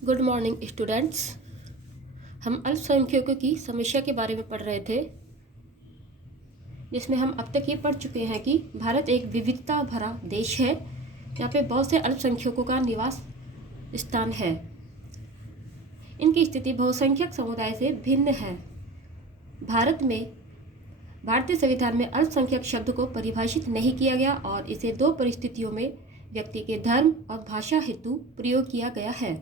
Good morning students. हम अल्पसंख्यकों की समस्या के बारे में पढ़ रहे थे, जिसमें हम अब तक ये पढ़ चुके हैं कि भारत एक विविधता भरा देश है। यहाँ पे बहुत से अल्पसंख्यकों का निवास स्थान है। इनकी स्थिति बहुसंख्यक समुदाय से भिन्न है। भारतीय संविधान में अल्पसंख्यक शब्द को परिभाषित नहीं किया गया और इसे दो परिस्थितियों में व्यक्ति के धर्म और भाषा हेतु प्रयोग किया गया है।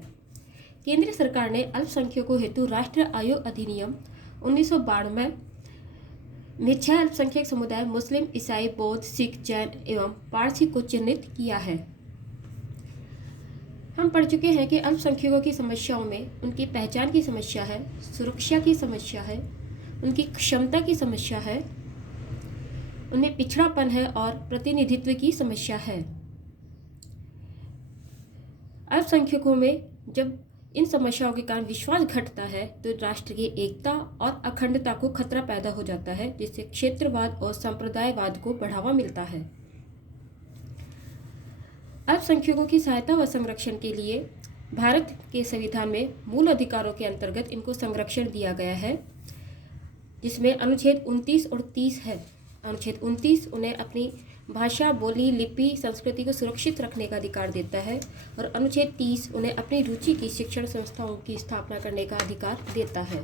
केंद्र सरकार ने अल्पसंख्यकों हेतु राष्ट्रीय आयोग अधिनियम 1992 में 6 अल्पसंख्यक समुदाय मुस्लिम, ईसाई, बौद्ध, सिख, जैन एवं पारसी को चिन्हित किया है। हम पढ़ चुके हैं कि अल्पसंख्यकों की समस्याओं में उनकी पहचान की समस्या है, सुरक्षा की समस्या है, उनकी क्षमता की समस्या है, उनमें पिछड़ापन है और प्रतिनिधित्व की समस्या है। अल्पसंख्यकों में जब इन समस्याओं के कारण विश्वास घटता है तो राष्ट्र की एकता और अखंडता को खतरा पैदा हो जाता है, जिससे क्षेत्रवाद और संप्रदायवाद को बढ़ावा मिलता है। अल्पसंख्यकों की सहायता व संरक्षण के लिए भारत के संविधान में मूल अधिकारों के अंतर्गत इनको संरक्षण दिया गया है, जिसमें अनुच्छेद 29 और 30 है। अनुच्छेद 29 उन्हें अपनी भाषा, बोली, लिपि, संस्कृति को सुरक्षित रखने का अधिकार देता है और अनुच्छेद 30 उन्हें अपनी रुचि की शिक्षण संस्थाओं की स्थापना करने का अधिकार देता है।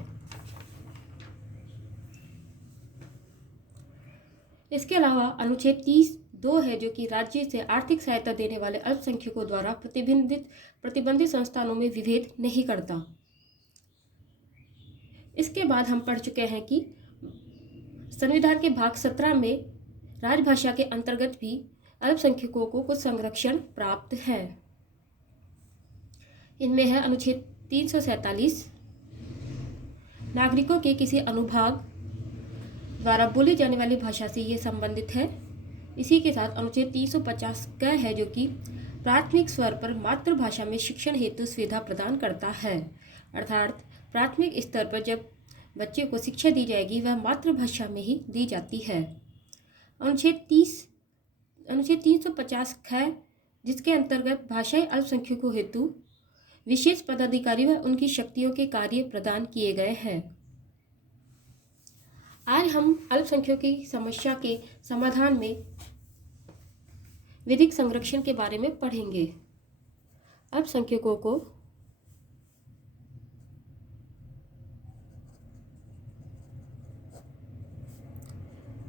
इसके अलावा अनुच्छेद 30(2) है, जो कि राज्य से आर्थिक सहायता देने वाले अल्पसंख्यकों द्वारा प्रतिबंधित संस्थानों में विभेद नहीं करता। इसके बाद हम पढ़ चुके हैं कि संविधान के भाग 17 में राजभाषा के अंतर्गत भी अल्पसंख्यकों को कुछ संरक्षण प्राप्त है। इनमें है अनुच्छेद 347, नागरिकों के किसी अनुभाग द्वारा बोली जाने वाली भाषा से ये संबंधित है। इसी के साथ अनुच्छेद 350 क है, जो कि प्राथमिक स्तर पर मातृभाषा में शिक्षण हेतु सुविधा प्रदान करता है। अर्थात प्राथमिक स्तर पर जब बच्चे को शिक्षा दी जाएगी वह मातृभाषा में ही दी जाती है। अनुच्छेद 350 ख, जिसके अंतर्गत भाषाई अल्पसंख्यकों हेतु विशेष पदाधिकारी व उनकी शक्तियों के कार्य प्रदान किए गए हैं। आज हम अल्पसंख्यकों की समस्या के समाधान में विधिक संरक्षण के बारे में पढ़ेंगे। अल्पसंख्यकों को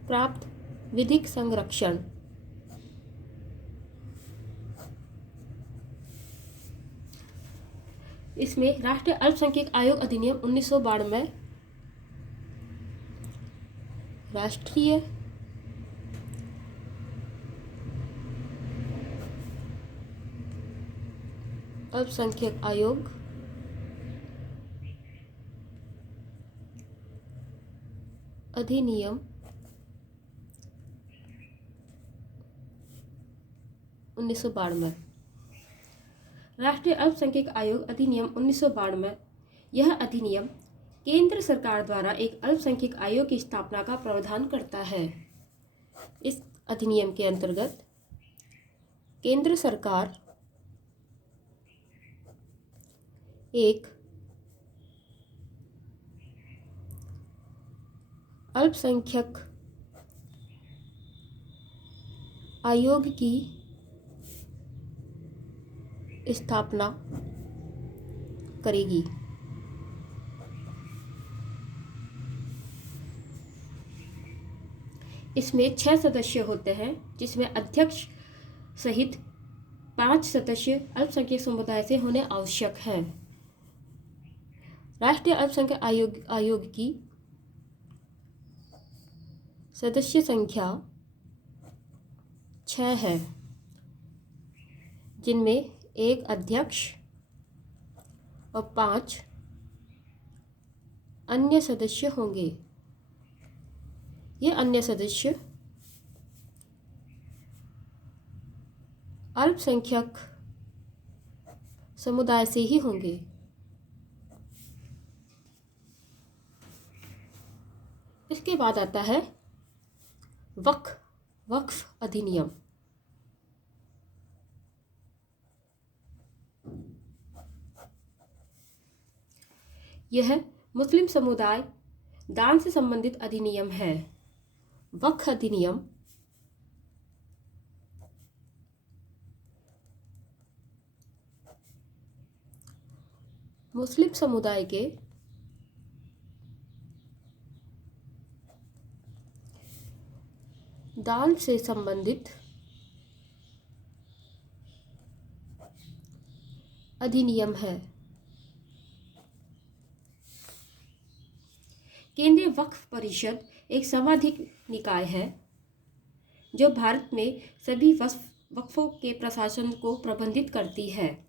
प्राप्त विधिक संरक्षण। इसमें राष्ट्रीय अल्पसंख्यक आयोग अधिनियम 1992, राष्ट्रीय अल्पसंख्यक आयोग अधिनियम 1992, राष्ट्रीय अल्पसंख्यक आयोग अधिनियम 1992। यह अधिनियम केंद्र सरकार द्वारा एक अल्पसंख्यक आयोग की स्थापना का प्रावधान करता है। इस अधिनियम के अंतर्गत केंद्र सरकार एक अल्पसंख्यक आयोग की स्थापना करेगी। इसमें 6 सदस्य होते हैं, जिसमें अध्यक्ष सहित 5 सदस्य अल्पसंख्यक समुदाय से होने आवश्यक हैं। राष्ट्रीय अल्पसंख्यक आयोग की सदस्य संख्या 6 है, जिनमें 1 अध्यक्ष और 5 अन्य सदस्य होंगे। ये अन्य सदस्य अल्पसंख्यक समुदाय से ही होंगे। इसके बाद आता है वक्फ अधिनियम। यह मुस्लिम समुदाय दान से संबंधित अधिनियम है। वक्फ अधिनियम मुस्लिम समुदाय के दान से संबंधित अधिनियम है। केंद्रीय वक्फ परिषद एक सर्वाधिक निकाय है जो भारत में सभी वक्फों के प्रशासन को प्रबंधित करती है।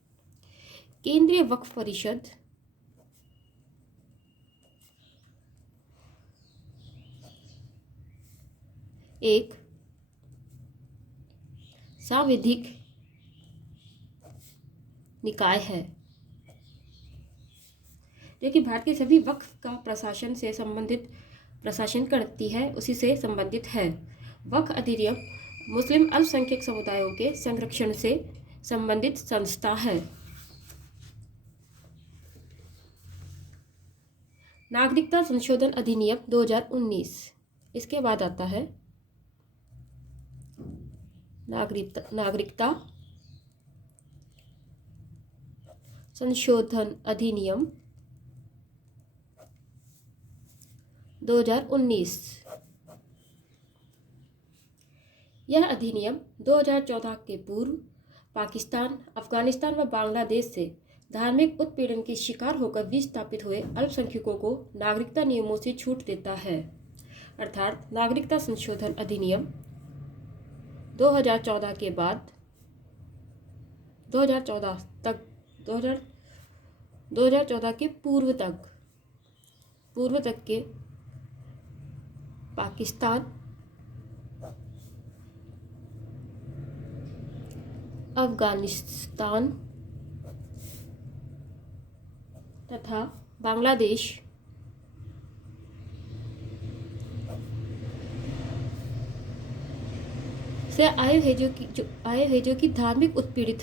केंद्रीय वक्फ परिषद एक सांविधिक निकाय है जो कि भारत के सभी वक्फ का प्रशासन से संबंधित प्रशासन करती है, उसी से संबंधित है। वक्फ अधिनियम मुस्लिम अल्पसंख्यक समुदायों के संरक्षण से संबंधित संस्था है। नागरिकता संशोधन अधिनियम 2019, इसके बाद आता है नागरिकता संशोधन अधिनियम 2019। यह अधिनियम 2014 के पूर्व पाकिस्तान, अफगानिस्तान व बांग्लादेश से धार्मिक उत्पीड़न के शिकार होकर विस्थापित हुए अल्पसंख्यकों को नागरिकता नियमों से छूट देता है। अर्थात नागरिकता संशोधन अधिनियम 2014 के बाद 2014 के पूर्व तक के पाकिस्तान, अफगानिस्तान तथा बांग्लादेश से आए हैं जो कि धार्मिक उत्पीड़न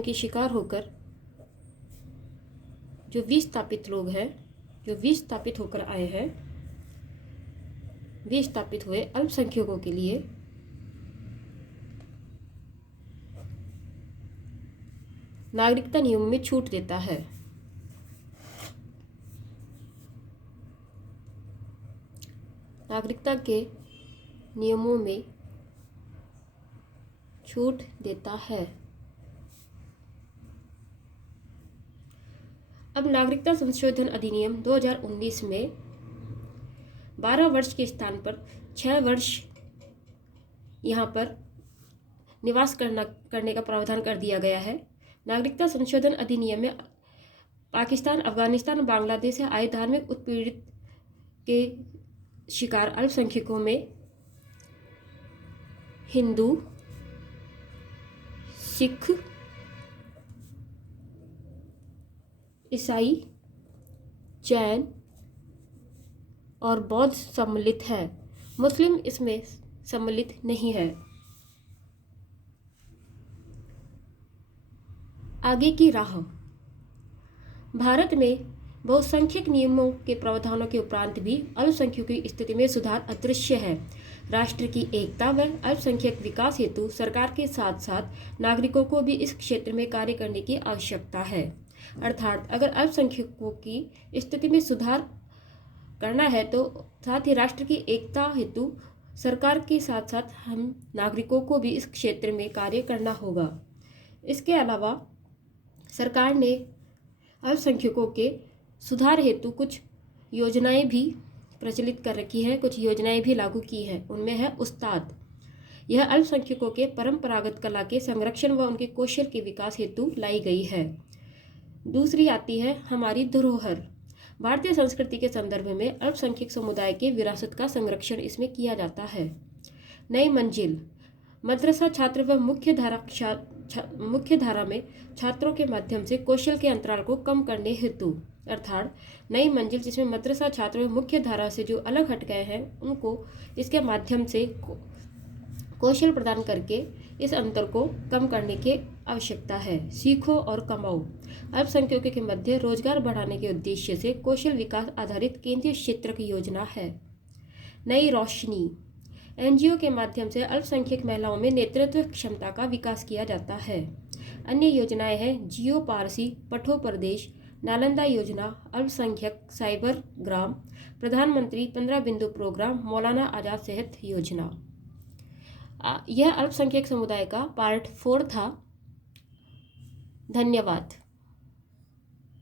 के शिकार होकर जो विस्थापित लोग हैं, जो विस्थापित होकर आए हैं, विस्थापित हुए अल्पसंख्यकों के लिए नागरिकता नियम में छूट देता है। नागरिकता के नियमों में छूट देता है। अब नागरिकता संशोधन अधिनियम 2019 में 12 वर्ष के स्थान पर 6 वर्ष यहाँ पर निवास करने का प्रावधान कर दिया गया है। नागरिकता संशोधन अधिनियम में पाकिस्तान, अफगानिस्तान और बांग्लादेश से आए धार्मिक उत्पीड़ित के शिकार अल्पसंख्यकों में हिंदू, सिख, ईसाई, जैन और बौद्ध सम्मिलित है। मुस्लिम इसमें सम्मिलित नहीं है। आगे की राह। भारत में बहुसंख्यक नियमों के प्रावधानों के उपरांत भी अल्पसंख्यकों की स्थिति में सुधार अदृश्य है। राष्ट्र की एकता व अल्पसंख्यक विकास हेतु सरकार के साथ साथ नागरिकों को भी इस क्षेत्र में कार्य करने की आवश्यकता है। अर्थात अगर अल्पसंख्यकों की स्थिति में सुधार करना है तो साथ ही राष्ट्र की एकता हेतु सरकार के साथ साथ हम नागरिकों को भी इस क्षेत्र में कार्य करना होगा। इसके अलावा सरकार ने अल्पसंख्यकों के सुधार हेतु कुछ योजनाएं भी प्रचलित कर रखी हैं, कुछ योजनाएं भी लागू की हैं। उनमें है उस्ताद। यह अल्पसंख्यकों के परंपरागत कला के संरक्षण व उनके कौशल के विकास हेतु लाई गई है। दूसरी आती है हमारी धरोहर। भारतीय संस्कृति के संदर्भ में अल्पसंख्यक समुदाय के विरासत का संरक्षण इसमें किया जाता है। नई मंजिल। मद्रसा छात्र व मुख्य धारा में छात्रों के माध्यम से कौशल के अंतराल को कम करने हेतु, अर्थात नई मंजिल जिसमें मद्रसा छात्र व मुख्य धारा से जो अलग हट गए हैं उनको इसके माध्यम से कौशल प्रदान करके इस अंतर को कम करने की आवश्यकता है। सीखो और कमाओ। अल्पसंख्यकों के मध्य रोजगार बढ़ाने के उद्देश्य से कौशल विकास आधारित केंद्रीय क्षेत्र की योजना है। नई रोशनी। एनजीओ के माध्यम से अल्पसंख्यक महिलाओं में नेतृत्व क्षमता का विकास किया जाता है। अन्य योजनाएं हैं जियो पारसी, पठो प्रदेश, नालंदा योजना, अल्पसंख्यक साइबर ग्राम, प्रधानमंत्री 15 बिंदु प्रोग्राम, मौलाना आजाद सेहत योजना। यह अल्पसंख्यक समुदाय का पार्ट 4 था। धन्यवाद।